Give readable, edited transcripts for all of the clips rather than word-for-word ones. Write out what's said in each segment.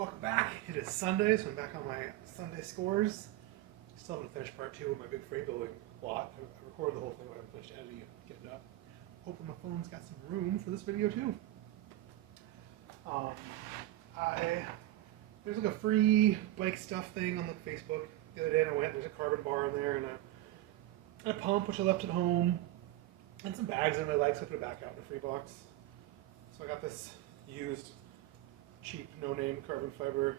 Welcome back. It is Sunday, so I'm back on my Sunday scores. Still haven't finished part 2 of my big frame building lot. I recorded the whole thing, but I haven't finished editing it, getting it up. Hoping my phone's got some room for this video too. There's like a free bike stuff thing on the Facebook the other day, and I went. There's a carbon bar in there and a pump which I left at home, and some bags in my legs. So I put it back out in a free box. So I got this used, cheap, no-name carbon fiber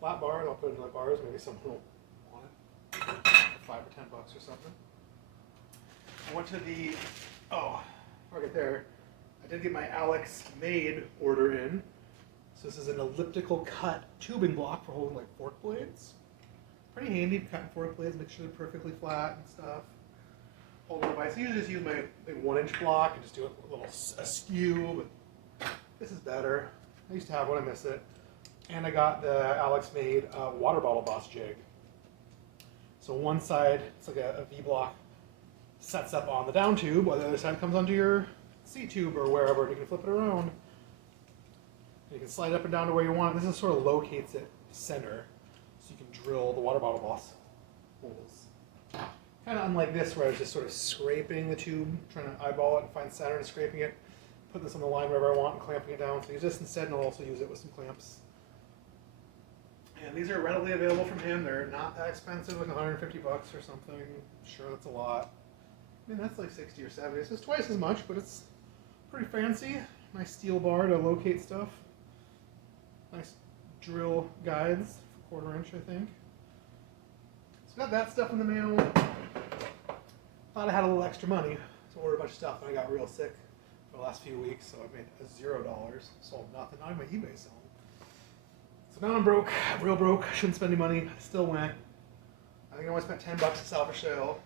flat bar, and I'll put it in my bars. Maybe someone will want it for $5 or $10 or something. I went to the before I get there, I did get my handmade order in. So this is an elliptical cut tubing block for holding like fork blades. Pretty handy for cutting fork blades, make sure they're perfectly flat and stuff. Hold the device. I usually just use my 1-inch block and just do it a little askew, but this is better. I used to have one, I miss it. And I got the handmade water bottle boss jig. So one side, it's like a V-block, sets up on the down tube, while the other side comes onto your seat tube or wherever, and you can flip it around. You can slide up and down to where you want. This is sort of locates it center, so you can drill the water bottle boss holes. Kind of unlike this, where I was just sort of scraping the tube, trying to eyeball it and find center and scraping it, putting this on the line wherever I want and clamping it down. So use this instead, and I'll also use it with some clamps. And these are readily available from him. They're not that expensive, like $150 or something. Sure, that's a lot. I mean, that's like 60 or 70. It's just twice as much, but it's pretty fancy. Nice steel bar to locate stuff. Nice drill guides, 1/4 inch, I think. So got that stuff in the mail. Thought I had a little extra money, so I ordered a bunch of stuff, and I got real sick for the last few weeks, so I made $0. Sold nothing. Now I'm my eBay selling. So now I'm broke, real broke. Shouldn't spend any money. Still went. I think I only spent $10 at salvage sale.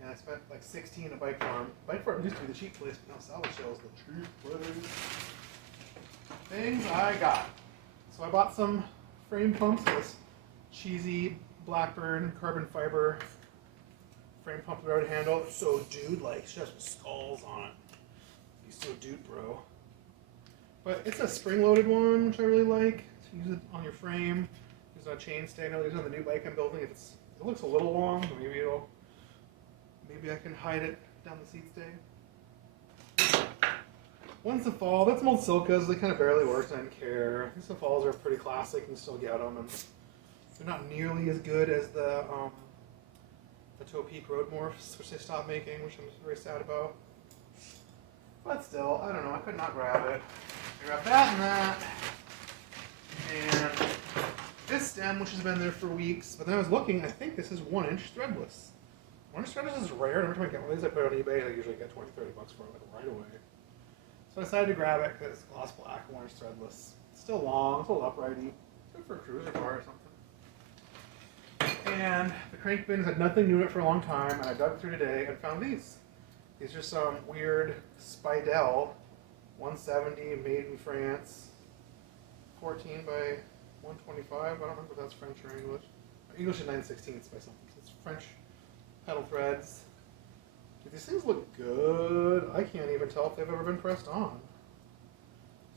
And I spent like 16 at Bike Farm. Bike Farm used to be the cheap place, but now salvage sale is the cheap place. Things I got. So I bought some frame pumps. This cheesy Blackburn carbon fiber frame pump with a road handle. It's so dude-like. It's just with skulls on it. Be so dude, bro. But it's a spring-loaded one, which I really like. So use it on your frame. Use it on a chain stay. I'll use it on the new bike I'm building. If it looks a little long, maybe I can hide it down the seat stay. One's the fall. That's some old Silkas. They kind of barely worked. I didn't care. These falls are pretty classic. You can still get them, and they're not nearly as good as the Toe Peak Road Morphs, which they stopped making, which I'm very sad about. But still, I don't know. I could not grab it. I grabbed that and that, and this stem, which has been there for weeks. But then I was looking. I think this is 1-inch threadless. 1-inch threadless is rare. Every time I get one of these, I put it on eBay. I usually get $20, $30 for it, like right away. So I decided to grab it because it's gloss black, 1-inch threadless. It's still long, it's a little uprighty. Good for a cruiser car or something. And the crank bins had nothing new in it for a long time, and I dug through today and found these. These are some weird Spidel 170 made in France, 14 by 125. I don't remember if that's French or English. English is 9/16 by something. So it's French pedal threads. Do these things look good? I can't even tell if they've ever been pressed on.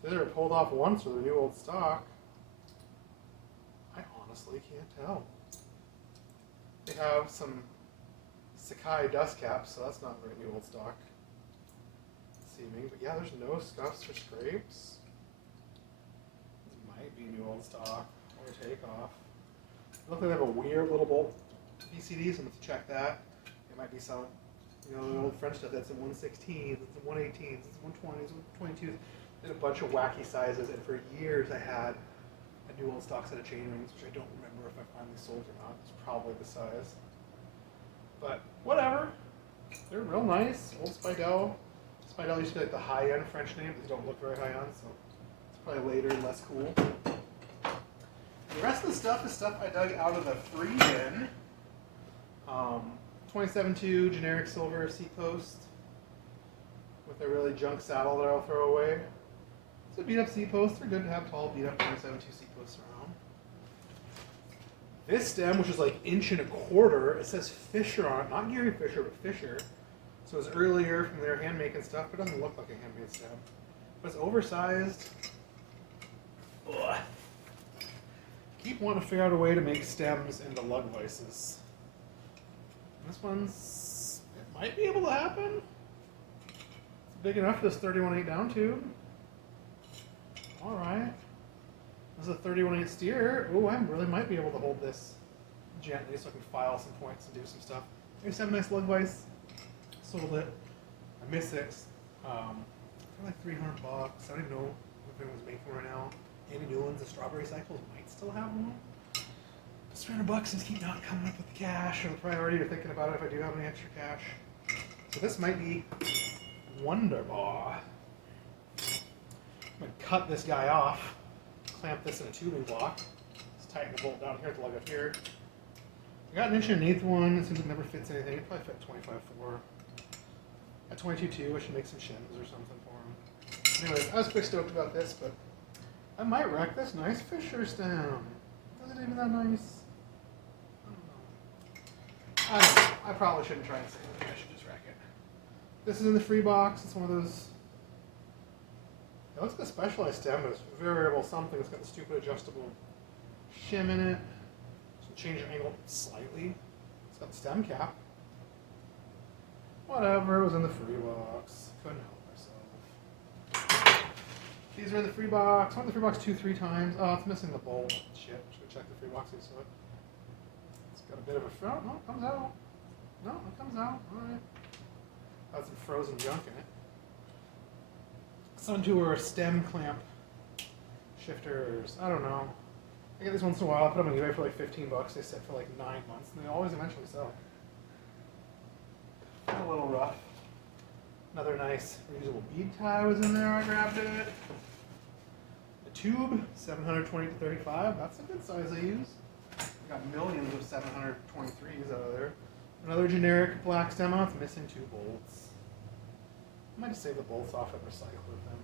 So they were pulled off once or they're new old stock. I honestly can't tell. They have some Sakai dust caps, so that's not very new old stock seeming. But yeah, there's no scuffs or scrapes. This might be new old stock or takeoff. Look like they have a weird little bolt PCD, so I'm going to check that. It might be some, the old French stuff that's in 116s, it's in 118s, it's in 120s, 122s. They had a bunch of wacky sizes, and for years I had a new old stock set of chain rings, which I don't remember if I finally sold or not. It's probably the size. But whatever. They're real nice. Old Spidel. Spidel used to be like the high-end French name. These don't look very high-end, so it's probably later and less cool. The rest of the stuff is stuff I dug out of the free bin. 27.2 generic silver seat post with a really junk saddle that I'll throw away. So beat up seat posts are good to have tall beat up 27.2 seat posts around. This stem, which is like 1.25 inches, it says Fisher on it, not Gary Fisher, but Fisher. So it's earlier from their handmaking stuff, but it doesn't look like a handmade stem. But it's oversized. Ugh. Keep wanting to figure out a way to make stems into lug vices. This one's, it might be able to happen. It's big enough for this 31/8 down tube. All right. This is a 31/8 steer. Oh, I really might be able to hold this gently so I can file some points and do some stuff. Here's have a nice lug vise. Sold it. I miss it. For like $300. I don't even know if anyone's making one right now. Andy Newland's the strawberry cycles might still have one. It's $300 and keep not coming up with the cash or the priority or thinking about it if I do have any extra cash. So this might be Wonderbar. I'm gonna cut this guy off, clamp this in a tubing block. Just tighten the bolt down here at the lug up here. I got an 1/8" one. It seems it never fits anything. It probably fit 25/4. At 22/2, I should make some shims or something for him. Anyways, I was pretty stoked about this, but I might wreck this nice Fisher stem. Is it even that nice? I don't know. I probably shouldn't try and save it. I should just wreck it. This is in the free box. It's one of those. It looks like a specialized stem, but it's variable something. It's got the stupid adjustable shim in it. So change the angle slightly. It's got the stem cap. Whatever, it was in the free box. Couldn't help myself. These are in the free box. I went in the free box 2-3 times. Oh, it's missing the bolt. Shit, should check the free box. So it's got a bit of a front. No, it comes out. No, it comes out. Alright. Got some frozen junk in it. Sun Tour stem clamp shifters. I don't know. I get these once in a while. I put them on eBay for like $15. They sit for like 9 months, and they always eventually sell. A little rough. Another nice reusable bead tie was in there. I grabbed it. The tube, 720-35. That's a good size I use. I got millions of 723s out of there. Another generic black stem out. It's missing 2 bolts. I might just save the bolts off and recycle with them.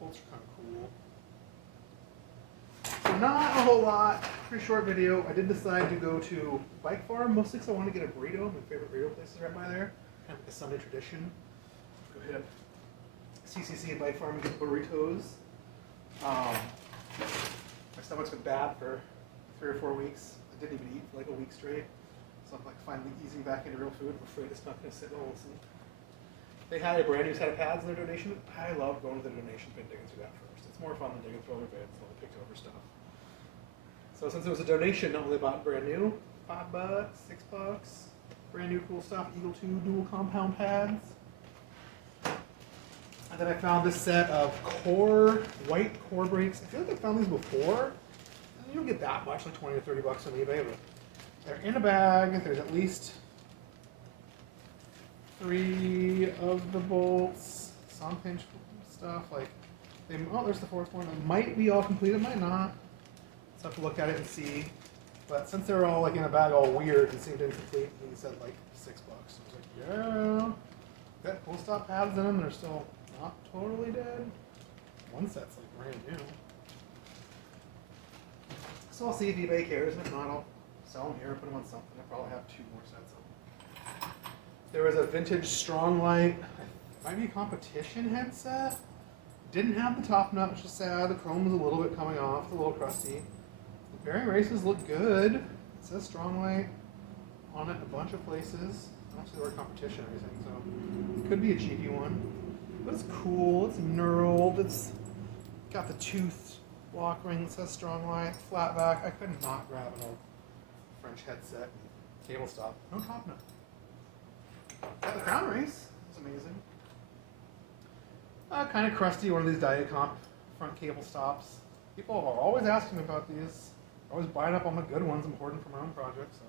Bolts are kind of cool. So not a whole lot. Pretty short video. I did decide to go to Bike Farm mostly because I want to get a burrito. My favorite burrito place is right by there. Kind of like a Sunday tradition. Go hit up CCC and Bike Farm and get burritos. My stomach's been bad for 3 or 4 weeks. I didn't even eat for like a week straight. So I'm like finally easing back into real food. I'm afraid it's not going to sit well. They had a brand new set of pads in their donation. I love going to the donation bin digging through that first. It's more fun than digging through other bins and all the picked over stuff. So since it was a donation, not only bought brand new, $5, $6, brand new cool stuff, Eagle 2 dual compound pads. And then I found this set of white core brakes. I feel like I found these before. You don't get that much, like $20 or $30 on eBay, but they're in a bag. There's at least 3 of the bolts, some pinch stuff. There's the 4th one. It might be all complete. It might not. So I have to look at it and see. But since they're all like in a bag, all weird, it seemed incomplete. And he said like $6. So I was like, yeah. Got full stop pads in them. They're still not totally dead. One set's like brand new. So I'll see if eBay cares, and if not, I'll sell them here, put them on something. I'll probably have 2 more sets of them. There was a vintage Strong Light, might be a competition headset. Didn't have the top nut, which is sad. The chrome was a little bit coming off, it's a little crusty. The bearing races look good. It says Strong Light on it in a bunch of places. I don't see the word competition or anything, so it could be a cheapy one. But it's cool, it's knurled, it's got the tooth lock ring that says Strong Light, flat back. I could not grab an old French headset, cable stop, no top nut. Got the crown race, it's amazing. Kind of crusty, one of these Diacomp front cable stops. People are always asking me about these. Always buying up on the good ones I'm hoarding for my own project, so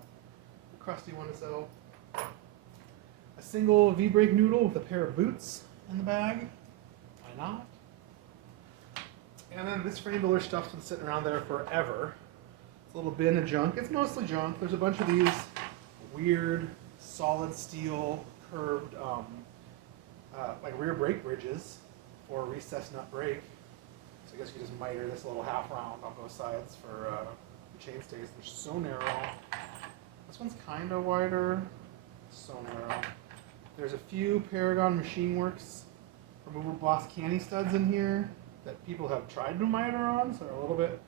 a crusty one to sell. A single V-brake noodle with a pair of boots in the bag. Why not? And then this frame builder stuff's been sitting around there forever. It's a little bin of junk. It's mostly junk. There's a bunch of these weird solid steel curved like rear brake bridges for a recessed nut brake. So I guess you just miter this little half round on both sides for chain stays. They're so narrow. This one's kind of wider. So narrow. There's a few Paragon Machine Works removable Boss Canny studs in here that people have tried to miter on, so they're a little bit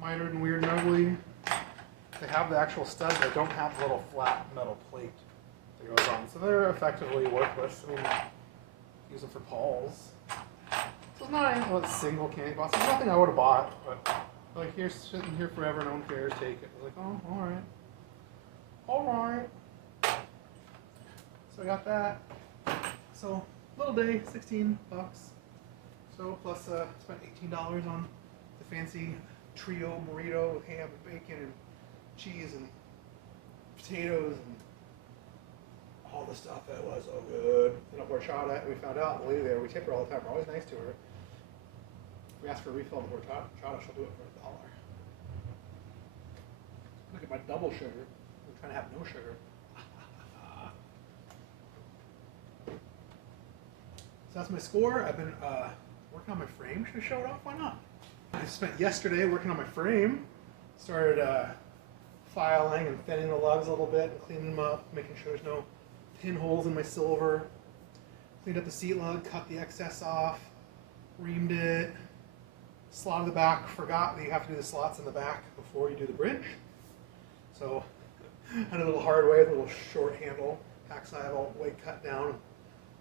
mitered and weird and ugly. They have the actual studs. They don't have the little flat metal plate that goes on. So they're effectively worthless. I mean, use them for pawls. So it's not anything with a single candy box. It's nothing I would have bought, but like, here's sitting here forever, no one cares, take it. I was like, oh, alright. Alright. So I got that. So, little day, 16 bucks. So, plus spent $18 on the fancy trio burrito with ham and bacon and cheese and potatoes and all the stuff that was so good. And up horchata, and we found out the lady there, we tip her all the time, we're always nice to her. If we ask for a refill on the horchata, she'll do it for $1. Look at my double sugar. I'm trying to have no sugar. So that's my score. I've been working on my frame. Should I show it off? Why not? I spent yesterday working on my frame. Started filing and thinning the lugs a little bit and cleaning them up, making sure there's no pinholes in my silver. Cleaned up the seat lug, cut the excess off, reamed it, slotted the back. Forgot that you have to do the slots in the back before you do the bridge. So I did a little hard way with a little short handle, hacksaw all the way cut down.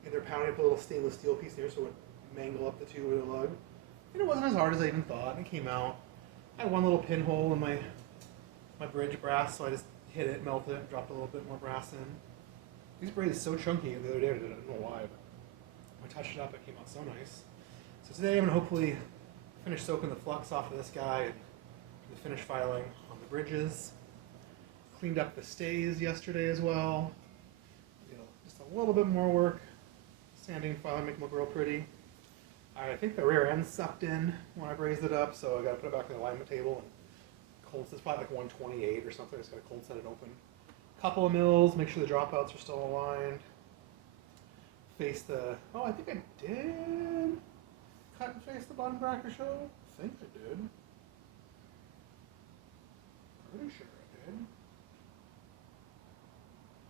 And they're pounding up a little stainless steel piece here so it would mangle up the tube of the lug. And it wasn't as hard as I even thought, and it came out. I had one little pinhole in my bridge brass, so I just hit it, melted it, dropped a little bit more brass in. These braids are so chunky the other day, I don't know why, but when I touched it up, it came out so nice. So today I'm going to hopefully finish soaking the flux off of this guy and finish filing on the bridges. Cleaned up the stays yesterday as well. You know, just a little bit more work. Sanding, filing, make them look real pretty. I think the rear end sucked in when I brazed it up, so I got to put it back on the alignment table and cold. It's probably like 128 or something. I just got to cold set it open. Couple of mils, make sure the dropouts are still aligned. Face the. Oh, I think I did cut and face the button bracket show. I think I did. Pretty sure I did.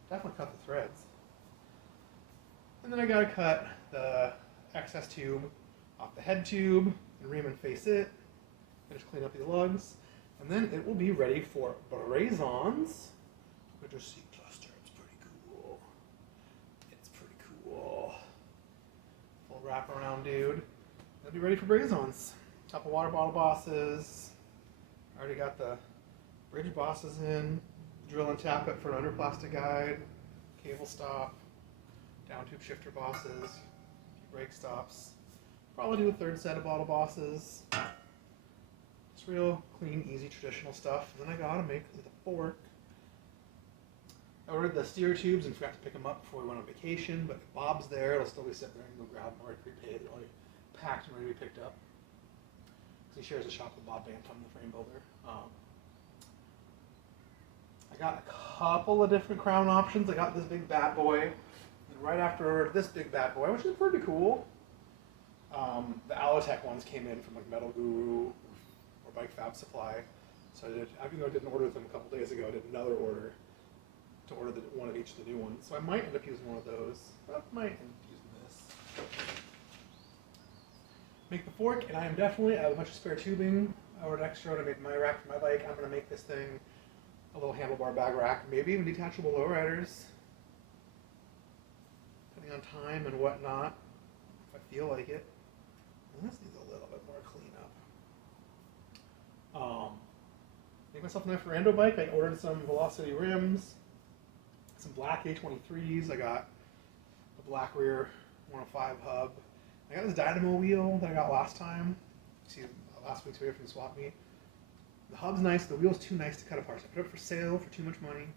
Definitely cut the threads. And then I gotta cut the excess tube off the head tube and ream and face it. Finish clean up the lugs. And then it will be ready for brazons. Look at your seat cluster, it's pretty cool. It's pretty cool. Full wraparound, dude. It'll be ready for brazons. Couple water bottle bosses. Already got the bridge bosses in. Drill and tap it for an under plastic guide. Cable stop. Down tube shifter bosses, brake stops. Probably do a third set of bottle bosses. It's real clean, easy, traditional stuff. And then I gotta make the fork. I ordered the steer tubes and forgot to pick them up before we went on vacation, but Bob's there. It'll still be sitting there. I can go grab them already prepaid. They're already packed and ready to be picked up. Because he shares a shop with Bob Bantam, the frame builder. I got a couple of different crown options. I got this big bad boy. Right after this big bad boy, which is pretty cool. The Alotech ones came in from like Metal Guru or Bike Fab Supply. So I did, even though I didn't order them a couple days ago, I did another order to order one of each of the new ones. So I might end up using one of those. I might end up using this. Make the fork, and I am definitely, I have a bunch of spare tubing. I ordered extra when I made my rack for my bike. I'm going to make this thing a little handlebar bag rack, maybe even detachable lowriders. On time and whatnot, if I feel like it. And this needs a little bit more cleanup. Make myself a nice rando bike. I ordered some Velocity rims, some black A23s. I got a black rear 105 hub. I got this dynamo wheel that I got last time. See, last week's video from the swap meet. The hub's nice. The wheel's too nice to cut apart. So I put it up for sale for too much money.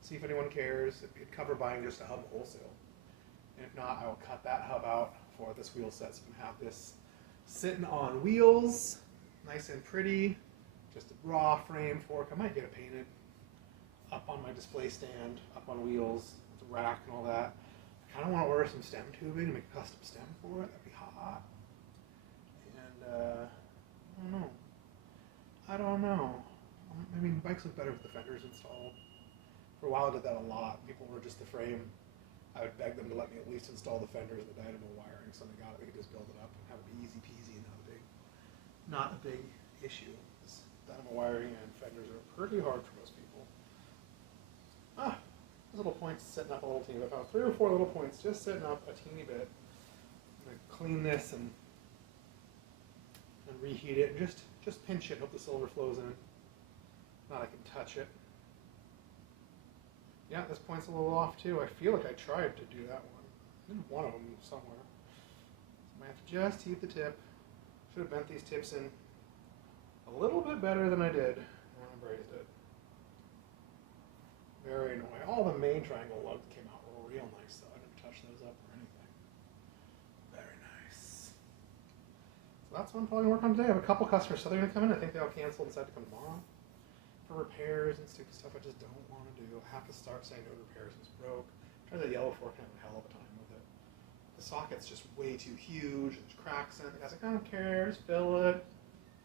See if anyone cares. It'd cover buying just a hub wholesale. And if not, I will cut that hub out for this wheel set so you can have this sitting on wheels, nice and pretty. Just a raw frame fork. I might get it painted up on my display stand, up on wheels, with a rack and all that. I kind of want to order some stem tubing and make a custom stem for it. That'd be hot. And I don't know. I mean, bikes look better with the fenders installed. For a while, I did that a lot. People were just the frame. I would beg them to let me at least install the fenders and the dynamo wiring, so they got it. They could just build it up and have it be easy peasy and not a big issue. This dynamo wiring and fenders are pretty hard for most people. Those little points sitting up a little teeny bit. I found 3 or 4 little points just sitting up a teeny bit. I'm going to clean this and reheat it and just pinch it, hope the silver flows in. Not I can touch it. Yeah, this point's a little off too. I feel like I tried to do that one. I did one of them somewhere. So I might have to just heat the tip. Should have bent these tips in a little bit better than I did when I brazed it. Very annoying. All the main triangle lugs came out real nice though. I didn't touch those up or anything. Very nice. So that's what I'm probably working on today. I have a couple customers, so they're going to come in. I think they all canceled and decided to come tomorrow. For repairs and stupid stuff I just don't want to do. I have to start saying no to repairs. It's broke. I tried the yellow fork and I had a hell of a time with it. The socket's just way too huge. There's cracks in it. The guy's like, I don't care, just fill it.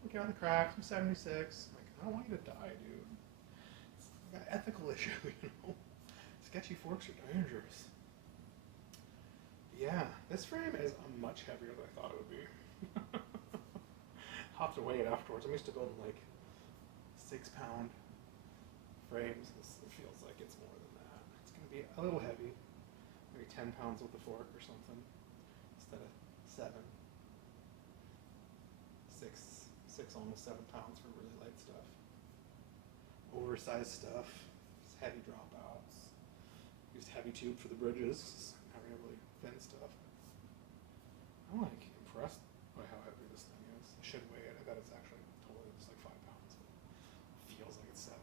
Look out the cracks. I'm 76. I'm like, I don't want you to die, dude. It's got an ethical issue, you know. Sketchy forks are dangerous. But yeah, this frame is much heavier than I thought it would be. I'll have to weigh it afterwards. I'm used to building like 6-pound frames. This feels like it's more than that. It's going to be a little heavy. Maybe 10 pounds with the fork or something instead of 7. 6, almost 7 pounds for really light stuff. Oversized stuff. Heavy dropouts. Used heavy tube for the bridges. Having really thin stuff. I'm like impressed by how heavy this thing is. I should weigh it. I bet it's actually totally just like 5 pounds. It feels like it's 7.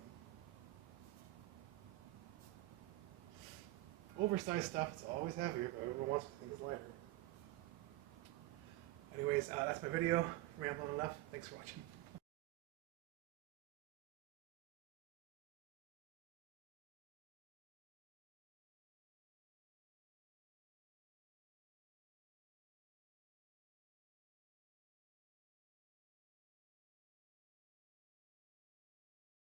Oversized stuff, it's always heavier, but everyone wants things lighter. Anyways, that's my video. Rambling enough. Thanks for watching.